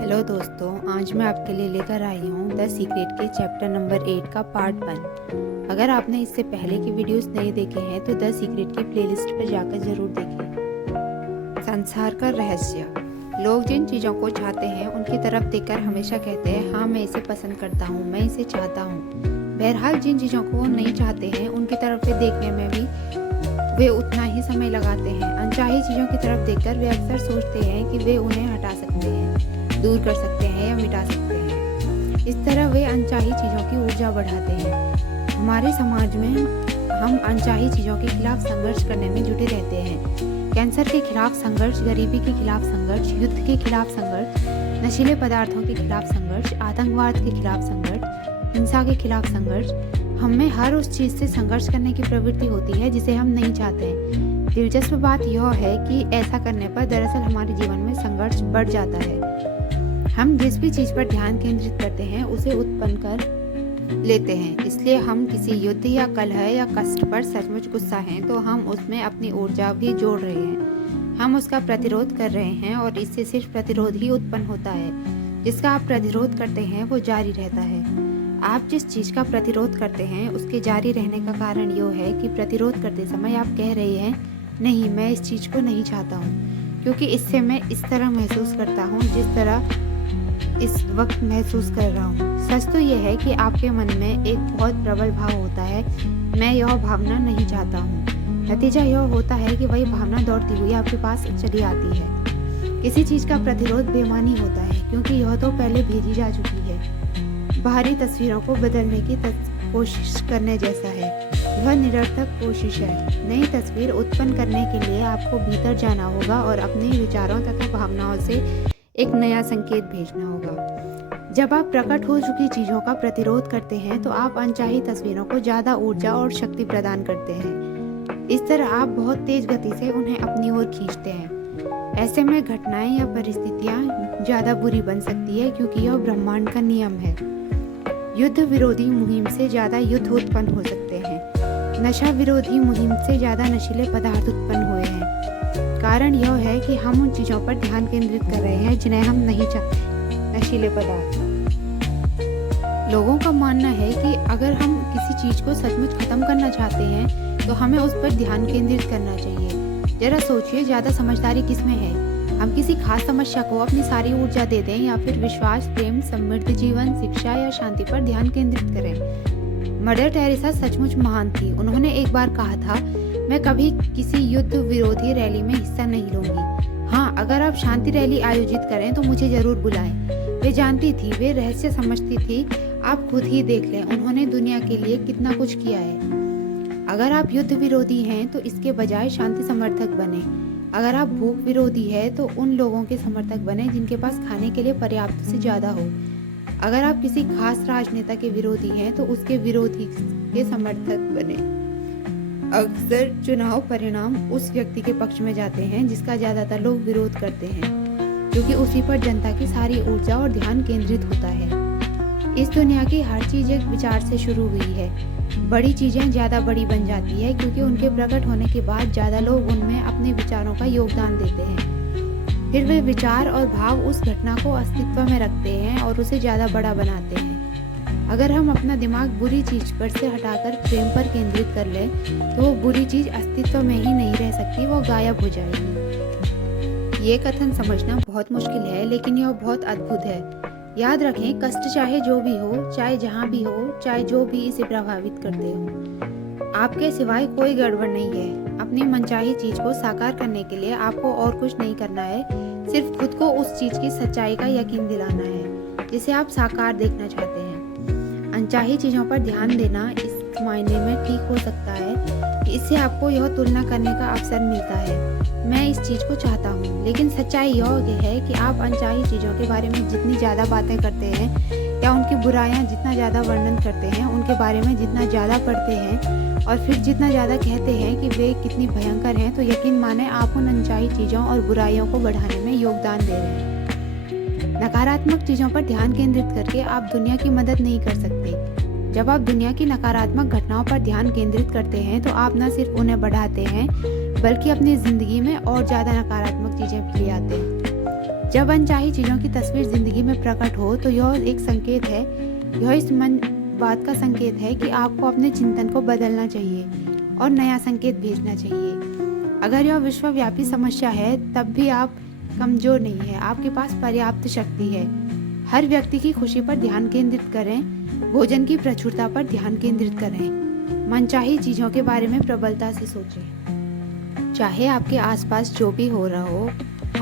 Hello दोस्तों, आज मैं आपके लिए लेकर आई हूँ द सीक्रेट के चैप्टर नंबर 8 का पार्ट 1। अगर आपने इससे पहले की वीडियोस नहीं देखे हैं तो द सीक्रेट की प्लेलिस्ट पर जाकर जरूर देखें। संसार का रहस्य। लोग जिन चीज़ों को चाहते हैं उनकी तरफ देखकर हमेशा कहते हैं, हाँ मैं इसे पसंद करता हूँ, मैं इसे चाहता हूँ। बहरहाल जिन चीज़ों को वो नहीं चाहते हैं उनकी तरफ से देखने में भी वे उतना ही समय लगाते हैं। अनचाही चीज़ों की तरफ देखकर वे अक्सर सोचते हैं कि वे उन्हें हटा सकते हैं, दूर कर सकते हैं या मिटा सकते हैं। इस तरह वे अनचाही चीज़ों की ऊर्जा बढ़ाते हैं। हमारे समाज में हम अनचाही चीज़ों के खिलाफ संघर्ष करने में जुटे रहते हैं। कैंसर के खिलाफ संघर्ष, गरीबी के खिलाफ संघर्ष, युद्ध के खिलाफ संघर्ष, नशीले पदार्थों के खिलाफ संघर्ष, आतंकवाद के खिलाफ संघर्ष, हिंसा के खिलाफ संघर्ष। हम में हर उस चीज़ से संघर्ष करने की प्रवृत्ति होती है जिसे हम नहीं चाहते हैं। दिलचस्प बात यह है कि ऐसा करने पर दरअसल हमारे जीवन में संघर्ष बढ़ जाता है। हम जिस भी चीज़ पर ध्यान केंद्रित करते हैं उसे उत्पन्न कर लेते हैं। इसलिए हम किसी युद्ध या कलह या कष्ट पर सचमुच गुस्सा हैं तो हम उसमें अपनी ऊर्जा भी जोड़ रहे हैं। हम उसका प्रतिरोध कर रहे हैं और इससे सिर्फ प्रतिरोध ही उत्पन्न होता है। जिसका आप प्रतिरोध करते हैं वो जारी रहता है। आप जिस चीज़ का प्रतिरोध करते हैं उसके जारी रहने का कारण यह है कि प्रतिरोध करते समय आप कह रहे हैं, नहीं मैं इस चीज़ को नहीं चाहता हूँ, क्योंकि इससे मैं इस तरह महसूस करता हूँ जिस तरह इस वक्त महसूस कर रहा हूँ। सच तो यह है कि आपके मन में एक बहुत प्रबल भाव होता है, मैं यह भावना नहीं चाहता हूँ। नतीजा यह होता है कि वही भावना दौड़ती हुई आपके पास चली आती है। किसी चीज़ का प्रतिरोध बेमानी होता है क्योंकि यह तो पहले भेजी जा चुकी है। बाहरी तस्वीरों को बदलने की कोशिश करने जैसा है। यह निरर्थक कोशिश है। नई तस्वीर उत्पन्न करने के लिए आपको भीतर जाना होगा और अपने विचारों तथा भावनाओं से एक नया संकेत भेजना होगा। जब आप प्रकट हो चुकी चीज़ों का प्रतिरोध करते हैं तो आप अनचाही तस्वीरों को ज़्यादा ऊर्जा और शक्ति प्रदान करते हैं। इस तरह आप बहुत तेज गति से उन्हें अपनी ओर खींचते हैं। ऐसे में घटनाएं या परिस्थितियां ज़्यादा बुरी बन सकती है क्योंकि यह ब्रह्मांड का नियम है। युद्ध विरोधी मुहिम से ज़्यादा युद्ध उत्पन्न हो सकते हैं। नशा विरोधी मुहिम से ज़्यादा नशीले पदार्थ उत्पन्न हुए हैं। कारण यह है कि हम उन चीज़ों पर ध्यान केंद्रित कर रहे हैं जिन्हें हम नहीं चाहते। नशीले पदार्थ। लोगों का मानना है कि अगर हम किसी चीज़ को सचमुच खत्म करना चाहते हैं तो हमें उस पर ध्यान केंद्रित करना चाहिए। जरा सोचिए, ज़्यादा समझदारी किसमें है? हम किसी खास समस्या को अपनी सारी ऊर्जा दे दें या फिर विश्वास, प्रेम, समृद्ध जीवन, शिक्षा या शांति पर ध्यान केंद्रित करें। मदर टेरेसा सचमुच महान थी। उन्होंने एक बार कहा था, मैं कभी किसी युद्ध विरोधी रैली में हिस्सा नहीं लूंगी। हाँ, अगर आप शांति रैली आयोजित करें तो मुझे जरूर बुलाएं। वे जानती थी, वे रहस्य समझती थी। आप खुद ही देख लें, उन्होंने दुनिया के लिए कितना कुछ किया है। अगर आप युद्ध विरोधी हैं तो इसके बजाय शांति समर्थक बने। अगर आप भूख विरोधी है तो उन लोगों के समर्थक बने जिनके पास खाने के लिए पर्याप्त से ज़्यादा हो। अगर आप किसी खास राजनेता के विरोधी हैं तो उसके विरोधी के समर्थक बने। अक्सर चुनाव परिणाम उस व्यक्ति के पक्ष में जाते हैं जिसका ज़्यादातर लोग विरोध करते हैं, क्योंकि उसी पर जनता की सारी ऊर्जा और ध्यान केंद्रित होता है। इस दुनिया की हर चीज़ एक विचार से शुरू हुई है। बड़ी चीज़ें ज़्यादा बड़ी बन जाती है क्योंकि उनके प्रकट होने के बाद ज़्यादा लोग उनमें अपने विचारों का योगदान देते हैं। फिर वे विचार और भाव उस घटना को अस्तित्व में रखते हैं और उसे ज़्यादा बड़ा बनाते हैं। अगर हम अपना दिमाग बुरी चीज़ पर से हटाकर प्रेम पर केंद्रित कर लें तो वो बुरी चीज़ अस्तित्व में ही नहीं रह सकती, वो गायब हो जाएगी। ये कथन समझना बहुत मुश्किल है लेकिन यह बहुत अद्भुत है। याद रखें, कष्ट चाहे जो भी हो, चाहे जहाँ भी हो, चाहे जो भी इसे प्रभावित करते हो, आपके सिवाय कोई गड़बड़ नहीं है। अपनी मनचाही चीज़ को साकार करने के लिए आपको और कुछ नहीं करना है, सिर्फ खुद को उस चीज़ की सच्चाई का यकीन दिलाना है जिसे आप साकार देखना चाहते हैं। अनचाही चीज़ों पर ध्यान देना इस मायने में ठीक हो सकता है कि इससे आपको यह तुलना करने का अवसर मिलता है, मैं इस चीज़ को चाहता हूँ। लेकिन सच्चाई यह है कि आप अनचाही चीज़ों के बारे में जितनी ज़्यादा बातें करते हैं या उनकी बुराइयाँ जितना ज़्यादा वर्णन करते हैं, उनके बारे में जितना ज़्यादा पढ़ते हैं और फिर जितना ज़्यादा कहते हैं कि वे कितनी भयंकर हैं, तो यकीन माने आप उन अनचाही चीज़ों और बुराइयों को बढ़ाने में योगदान दे रहे हैं। नकारात्मक चीज़ों पर ध्यान केंद्रित करके आप दुनिया की मदद नहीं कर सकते। जब आप दुनिया की नकारात्मक घटनाओं पर ध्यान केंद्रित करते हैं तो आप न सिर्फ उन्हें बढ़ाते हैं बल्कि अपनी ज़िंदगी में और ज़्यादा नकारात्मक चीज़ें भी ले आते हैं। जब अनचाही चीज़ों की तस्वीर ज़िंदगी में प्रकट हो तो यह एक संकेत है, यह इस बात का संकेत है कि आपको अपने चिंतन को बदलना चाहिए और नया संकेत भेजना चाहिए। अगर यह विश्वव्यापी समस्या है तब भी आप कमज़ोर नहीं है, आपके पास पर्याप्त शक्ति है। हर व्यक्ति की खुशी पर ध्यान केंद्रित करें, भोजन की प्रचुरता पर ध्यान केंद्रित करें, मनचाही चीज़ों के बारे में प्रबलता से सोचें। चाहे आपके आसपास जो भी हो रहा हो,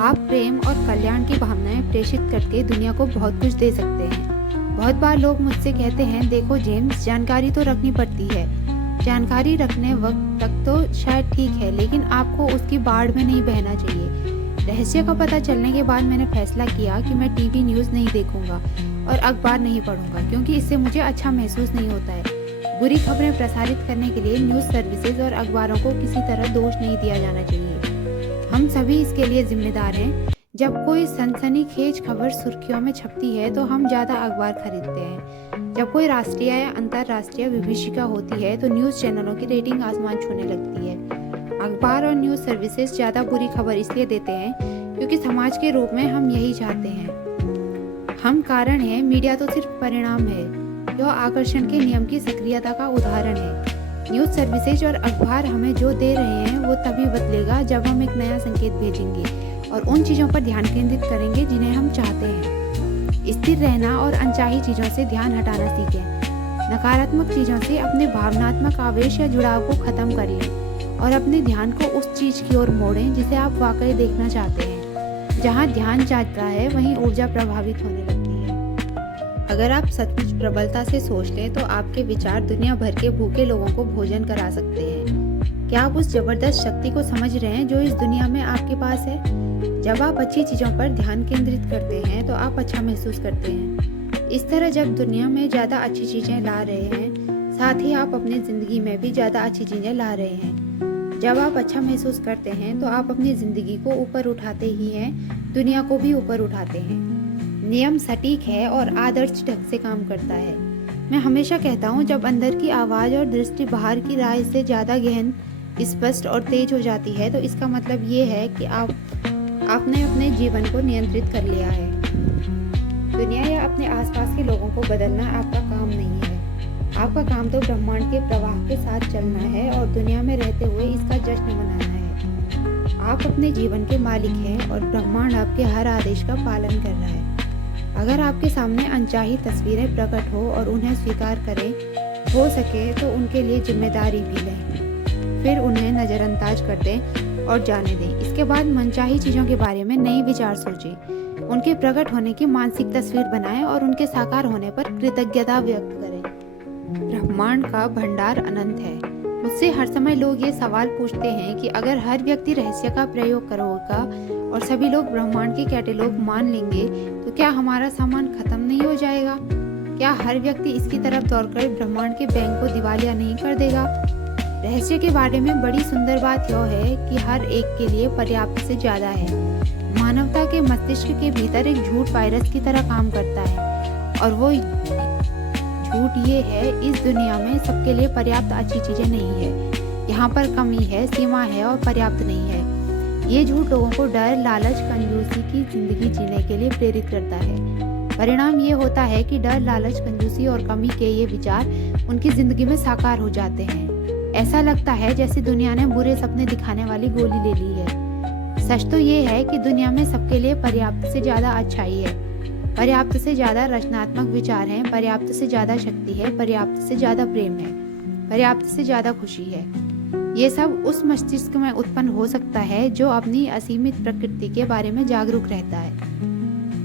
आप प्रेम और कल्याण की भावनाएं प्रेषित करके दुनिया को बहुत कुछ दे सकते हैं। बहुत बार लोग मुझसे कहते हैं, देखो जेम्स, जानकारी तो रखनी पड़ती है। जानकारी रखने वक्त तक तो शायद ठीक है, लेकिन आपको उसकी बाढ़ में नहीं बहना चाहिए। रहस्य का पता चलने के बाद मैंने फैसला किया कि मैं टीवी न्यूज़ नहीं देखूंगा और अखबार नहीं पढ़ूंगा, क्योंकि इससे मुझे अच्छा महसूस नहीं होता है। बुरी खबरें प्रसारित करने के लिए न्यूज़ सर्विसेज और अखबारों को किसी तरह दोष नहीं दिया जाना चाहिए। हम सभी इसके लिए जिम्मेदार हैं। जब कोई सनसनीखेज खबर सुर्खियों में छपती है तो हम ज़्यादा अखबार खरीदते हैं। जब कोई राष्ट्रीय या अंतर्राष्ट्रीय विभीषिका होती है तो न्यूज़ चैनलों की रेटिंग आसमान छूने लगती है। अखबार और न्यूज़ सर्विसेज ज़्यादा बुरी खबर इसलिए देते हैं क्योंकि समाज के रूप में हम यही चाहते हैं। हम कारण हैं, मीडिया तो सिर्फ परिणाम है। यह आकर्षण के नियम की सक्रियता का उदाहरण है। न्यूज़ सर्विसेज और अखबार हमें जो दे रहे हैं वो तभी बदलेगा जब हम एक नया संकेत भेजेंगे और उन चीज़ों पर ध्यान केंद्रित करेंगे जिन्हें हम चाहते हैं। स्थिर रहना और अनचाही चीज़ों से ध्यान हटाना सीखें। नकारात्मक चीज़ों से अपने भावनात्मक आवेश या जुड़ाव को ख़त्म कर लें और अपने ध्यान को उस चीज़ की ओर मोड़ें जिसे आप वाकई देखना चाहते हैं। जहाँ ध्यान जाता है वहीं ऊर्जा प्रभावित होने लगती है। अगर आप सचमुच प्रबलता से सोच लें तो आपके विचार दुनिया भर के भूखे लोगों को भोजन करा सकते हैं। क्या आप उस जबरदस्त शक्ति को समझ रहे हैं जो इस दुनिया में आपके पास है? जब आप अच्छी चीज़ों पर ध्यान केंद्रित करते हैं तो आप अच्छा महसूस करते हैं। इस तरह जब दुनिया में ज़्यादा अच्छी चीज़ें ला रहे हैं, साथ ही आप अपनी ज़िंदगी में भी ज़्यादा अच्छी चीज़ें ला रहे हैं। जब आप अच्छा महसूस करते हैं तो आप अपनी ज़िंदगी को ऊपर उठाते ही हैं, दुनिया को भी ऊपर उठाते हैं। नियम सटीक है और आदर्श ढंग से काम करता है। मैं हमेशा कहता हूँ, जब अंदर की आवाज़ और दृष्टि बाहर की राय से ज़्यादा गहन, स्पष्ट और तेज हो जाती है तो इसका मतलब ये है कि आपने अपने जीवन को नियंत्रित कर लिया है। दुनिया या अपने आसपास के लोगों को बदलना आपका काम नहीं है। आपका काम तो ब्रह्मांड के प्रवाह के साथ चलना है और दुनिया में रहते हुए इसका जश्न मनाना है। आप अपने जीवन के मालिक हैं और ब्रह्मांड आपके हर आदेश का पालन कर रहा है। अगर आपके सामने अनचाही तस्वीरें प्रकट हो और उन्हें स्वीकार करें, हो सके तो उनके लिए जिम्मेदारी भी लें, फिर उन्हें नज़रअंदाज कर दें और जाने दें। इसके बाद मनचाही चीज़ों के बारे में नए विचार सोचें, उनके प्रकट होने की मानसिक तस्वीर बनाएं और उनके साकार होने पर कृतज्ञता व्यक्त करें। ब्रह्मांड का भंडार अनंत है। मुझसे हर समय लोग ये सवाल पूछते हैं कि अगर हर व्यक्ति रहस्य का प्रयोग करेगा और सभी लोग ब्रह्मांड के कैटलॉग मान लेंगे तो क्या हमारा सामान खत्म नहीं हो जाएगा? क्या हर व्यक्ति इसकी तरफ दौड़कर ब्रह्मांड के बैंक को दिवालिया नहीं कर देगा? रहस्य के बारे में बड़ी सुंदर बात यह है कि हर एक के लिए पर्याप्त से ज़्यादा है। मानवता के मस्तिष्क के भीतर एक झूठ वायरस की तरह काम करता है और वो झूठ ये है, इस दुनिया में सबके लिए पर्याप्त अच्छी चीज़ें नहीं है। यहाँ पर कमी है, सीमा है और पर्याप्त नहीं है। ये झूठ लोगों को डर, लालच, कंजूसी की जिंदगी जीने के लिए प्रेरित करता है। परिणाम ये होता है कि डर, लालच, कंजूसी और कमी के ये विचार उनकी जिंदगी में साकार हो जाते हैं। ऐसा लगता है जैसे दुनिया ने बुरे सपने दिखाने वाली गोली ले ली है। सच तो ये है कि दुनिया में सबके लिए पर्याप्त से ज़्यादा अच्छाई है, पर्याप्त से ज़्यादा रचनात्मक विचार हैं, पर्याप्त से ज़्यादा शक्ति है, पर्याप्त से ज़्यादा प्रेम है, पर्याप्त से ज़्यादा खुशी है। ये सब उस मस्तिष्क में उत्पन्न हो सकता है जो अपनी असीमित प्रकृति के बारे में जागरूक रहता है।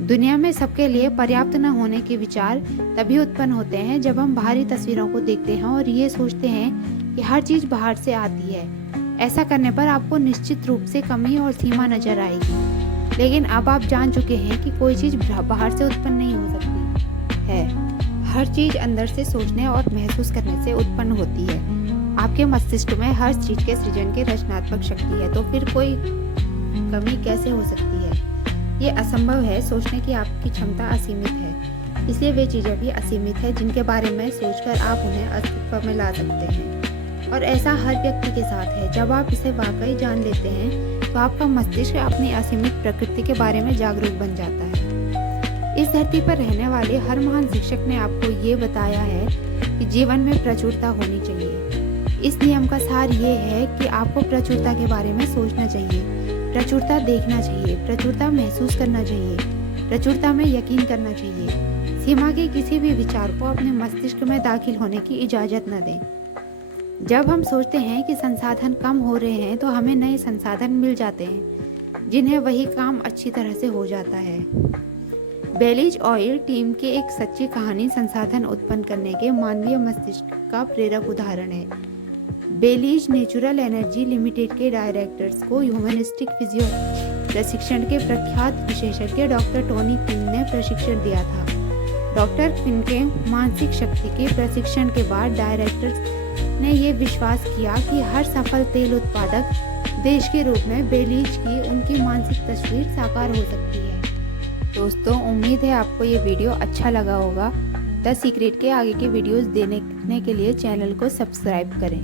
दुनिया में सबके लिए पर्याप्त न होने के विचार तभी उत्पन्न होते हैं जब हम बाहरी तस्वीरों को देखते हैं और ये सोचते हैं कि हर चीज़ बाहर से आती है। ऐसा करने पर आपको निश्चित रूप से कमी और सीमा नजर आएगी, लेकिन अब आप जान चुके हैं कि कोई चीज़ बाहर से उत्पन्न नहीं हो सकती है। हर चीज़ अंदर से सोचने और महसूस करने से उत्पन्न होती है। आपके मस्तिष्क में हर चीज़ के सृजन की रचनात्मक शक्ति है, तो फिर कोई कमी कैसे हो सकती है? ये असंभव है। सोचने की आपकी क्षमता असीमित है, इसलिए वे चीज़ें भी असीमित है जिनके बारे में सोचकर आप उन्हें अस्तित्व में ला सकते हैं। और ऐसा हर व्यक्ति के साथ है। जब आप इसे वाकई जान लेते हैं तो आपका मस्तिष्क अपनी असीमित प्रकृति के बारे में जागरूक बन जाता है। इस धरती पर रहने वाले हर महान शिक्षक ने आपको ये बताया है कि जीवन में प्रचुरता होनी चाहिए। इस नियम का सार ये है कि आपको प्रचुरता के बारे में सोचना चाहिए, प्रचुरता देखना चाहिए, प्रचुरता महसूस करना चाहिए, प्रचुरता में यकीन करना चाहिए। सीमा के किसी भी विचार को अपने मस्तिष्क में दाखिल होने की इजाज़त न दें। जब हम सोचते हैं कि संसाधन कम हो रहे हैं तो हमें नए संसाधन मिल जाते हैं, जिन्हें वही काम अच्छी तरह से हो जाता है। बेलीज ऑयल टीम की एक सच्ची कहानी संसाधन उत्पन्न करने के मानवीय मस्तिष्क का प्रेरक उदाहरण है। बेलीज नेचुरल एनर्जी लिमिटेड के डायरेक्टर्स को ह्यूमनिस्टिक फिजियो प्रशिक्षण के प्रख्यात विशेषज्ञ डॉक्टर टोनी क्विन ने प्रशिक्षण दिया था। डॉक्टर क्विन के मानसिक शक्ति के प्रशिक्षण के बाद डायरेक्टर्स ने ये विश्वास किया कि हर सफल तेल उत्पादक देश के रूप में बेलीज की उनकी मानसिक तस्वीर साकार हो सकती है। दोस्तों, उम्मीद है आपको ये वीडियो अच्छा लगा होगा। द सीक्रेट के आगे के वीडियोस देखने के लिए चैनल को सब्सक्राइब करें।